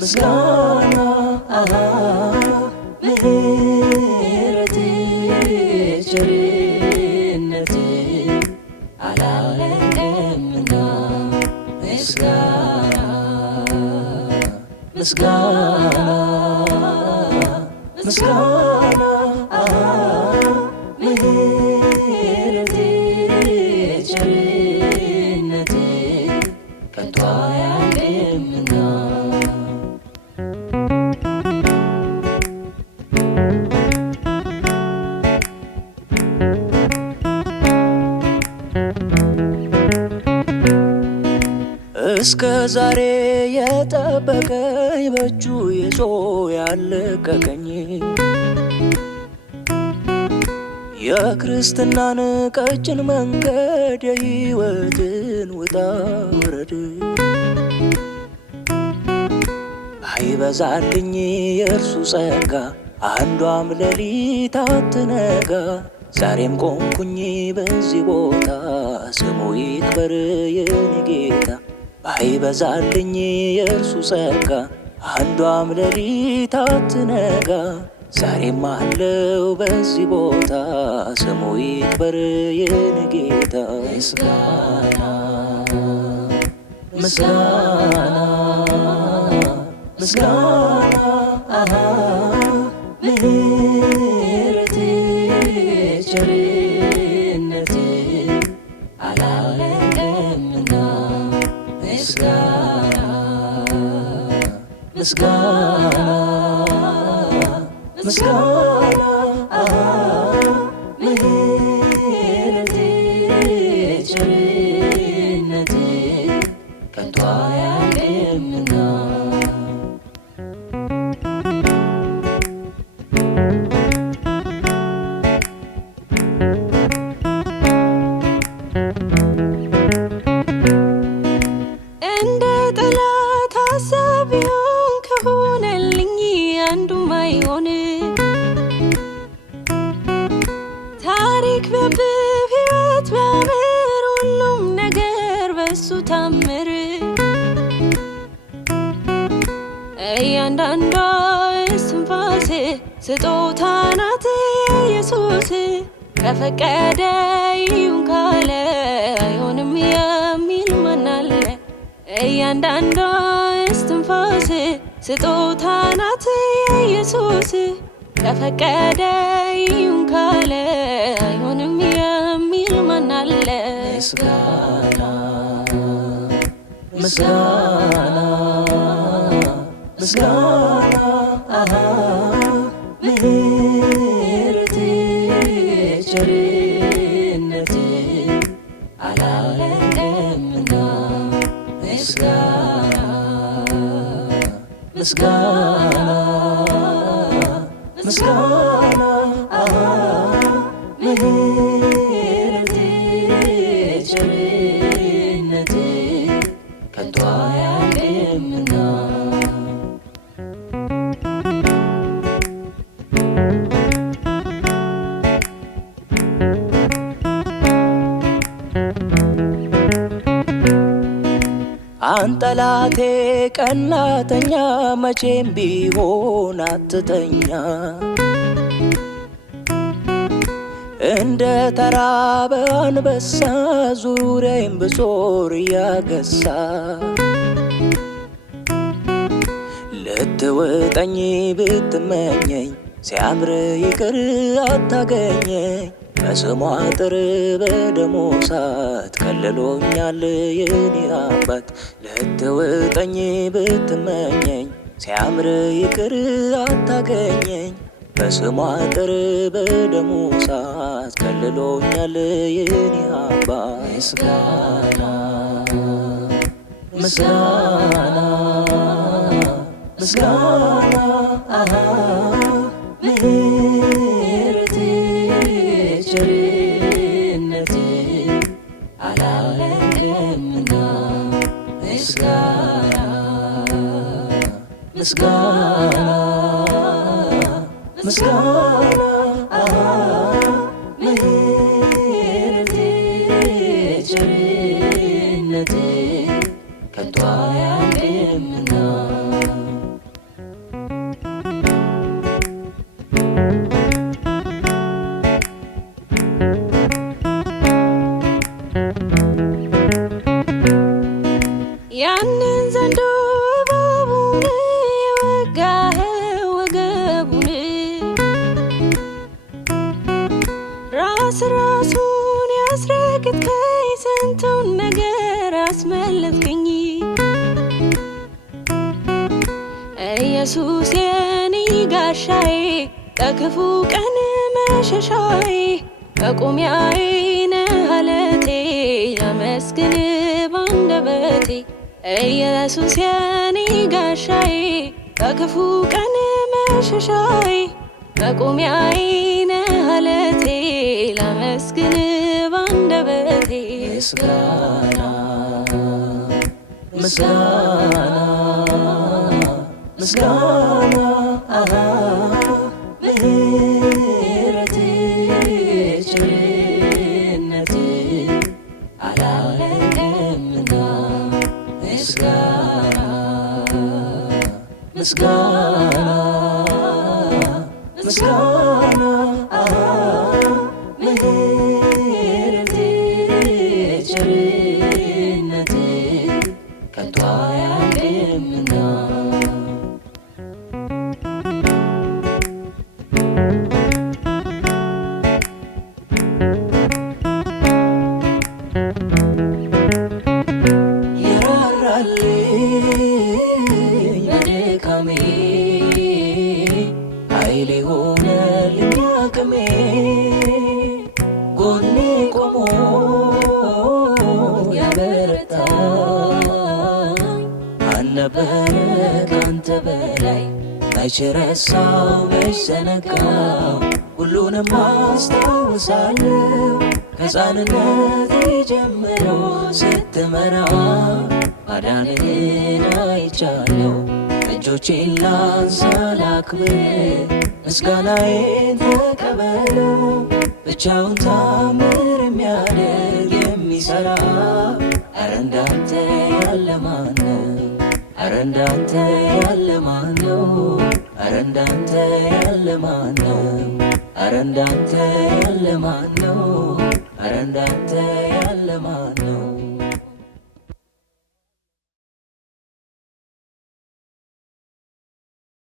ምስጋና ምሕረቴ ቸርነቴ አላለቀምና ምስጋና ምሕረቴ ቸርነቴ ከቶ አያልቅምና እስከ ዛሬ የጠበቀኝ በእጁ ይዞ ያለቀቀኝ የክርስትናን ቀጭን መንገድ የሕይወትን ውጣ ውረድ አይበዛልኝ የእርሱ ጸጋ አንዷም ሌሊት አትነጋ ዛሬም ቆምኩኝ በዚህ ቦታ ስሙ ይክበር የኔ ጌታ አይበዛልኝ የእርሱ ጸጋ አንዷም ሌሊት አትነጋ ዛሬም አለው በዚህ ቦታ ስሙ ይክበር የኔ ጌታ ምስጋና ምሕረቴ ቸርነቴ አላለቀምና ምስጋና ምሕረቴ ቸርነቴ ከቶ አያልቅምና እንደ ጠላት ሐሳብ ቢሆን ከሆነልኝ አንዱም አይሆን ታሪክ ቢያብብ ሕይወት ቢያምር ሁሉም ነገር በሱ ታምር እያንዳንዷ እስትንፋስ ስጦታ ናት ኢየሱስ ከፈቀደ ይሁን ካለ አይሆንም የሚል ማን አለ እያንዳንዷ እስትንፋስ ስጦታ ናት ኢየሱስ ከፈቀደ ይሁን ካለ አይሆንም የሚል ማን አለ ምስጋና ምሕረቴ ቸርነቴ አላለቀምና ምስጋና ምሕረቴ ቸርነቴ ከቶ አያልቅምና አንጠላቴ ቀናተኛ መቼም ቢሆን አትተኛ እንደ ተራበ አንበሳ ዙሪያዬን ብዞር እያገሳ ልትውጠኝ ብትመኘኝ ሲያምር ይቅር አታገኘኝ በስሟ አጥር በደሙ እሳት ከልሎኛል የኔ አባት ልትውጠኝ ብትመኘኝ ሲያምር ይቅር አታገኘኝ በስሟ አጥር በደሙ እሳት ከልሎኛል የኔ አባት ምስጋና ምሕረቴ ቸርነቴ አላለቀምና ምስጋና ምስጋና ምስጋና ምሕረት ቸርነት ከቶ አያልቅምና ያንን ዘንዶ እባቡን የወጋኸው ወገቡን ራሱን ያስረገጥከኝ ስንቱን ነገር አስመለጥከኝ ኢየሱስ የኔ ጋሻዬ በክፉ ቀን መሸሻዬ መቆሚያዬ ነህ አለቴ ላመስግን ባንደበቴ ኢየሱስ የኔ ጋሻዬ በክፉ ቀን መሸሻዬ መቆሚያዬ ነህ አለቴ ላመስግን ባንደበቴ ምስጋና ምስጋና ምስጋና ምሕረት ቸርነት አላለቀምና ምስጋና ምስጋና ምስጋና ምሕረት ቸርነት ከቶ አያልቅምና የራራልኝ በድካሜ ኃይሌ ሆነልኝ አቅሜ ጎኔ ቆሞ ያበረታኝ አልነበረ ካንተ በላይ መች ረሳው መች ዘነጋው ሁሉንም አስታውሳለሁ ከሕፃንነቴ ጀምሮ ስትመራ ማዳንህን አይቻለሁ እጆቼን ላንሳ ላክብር ምስጋናዬን ተቀበለው ብቻውን ታምር የሚያደርግ የሚሠራ ኧረ እንዳንተ ያለ ማን ነው ኧረ እንዳንተ ያለ ማን ነው ኧረ እንዳንተ ያለ ማን ነው ኧረ እንዳንተ ያለ ማን ነው ኧረ እንዳንተ ያለ ማን ነው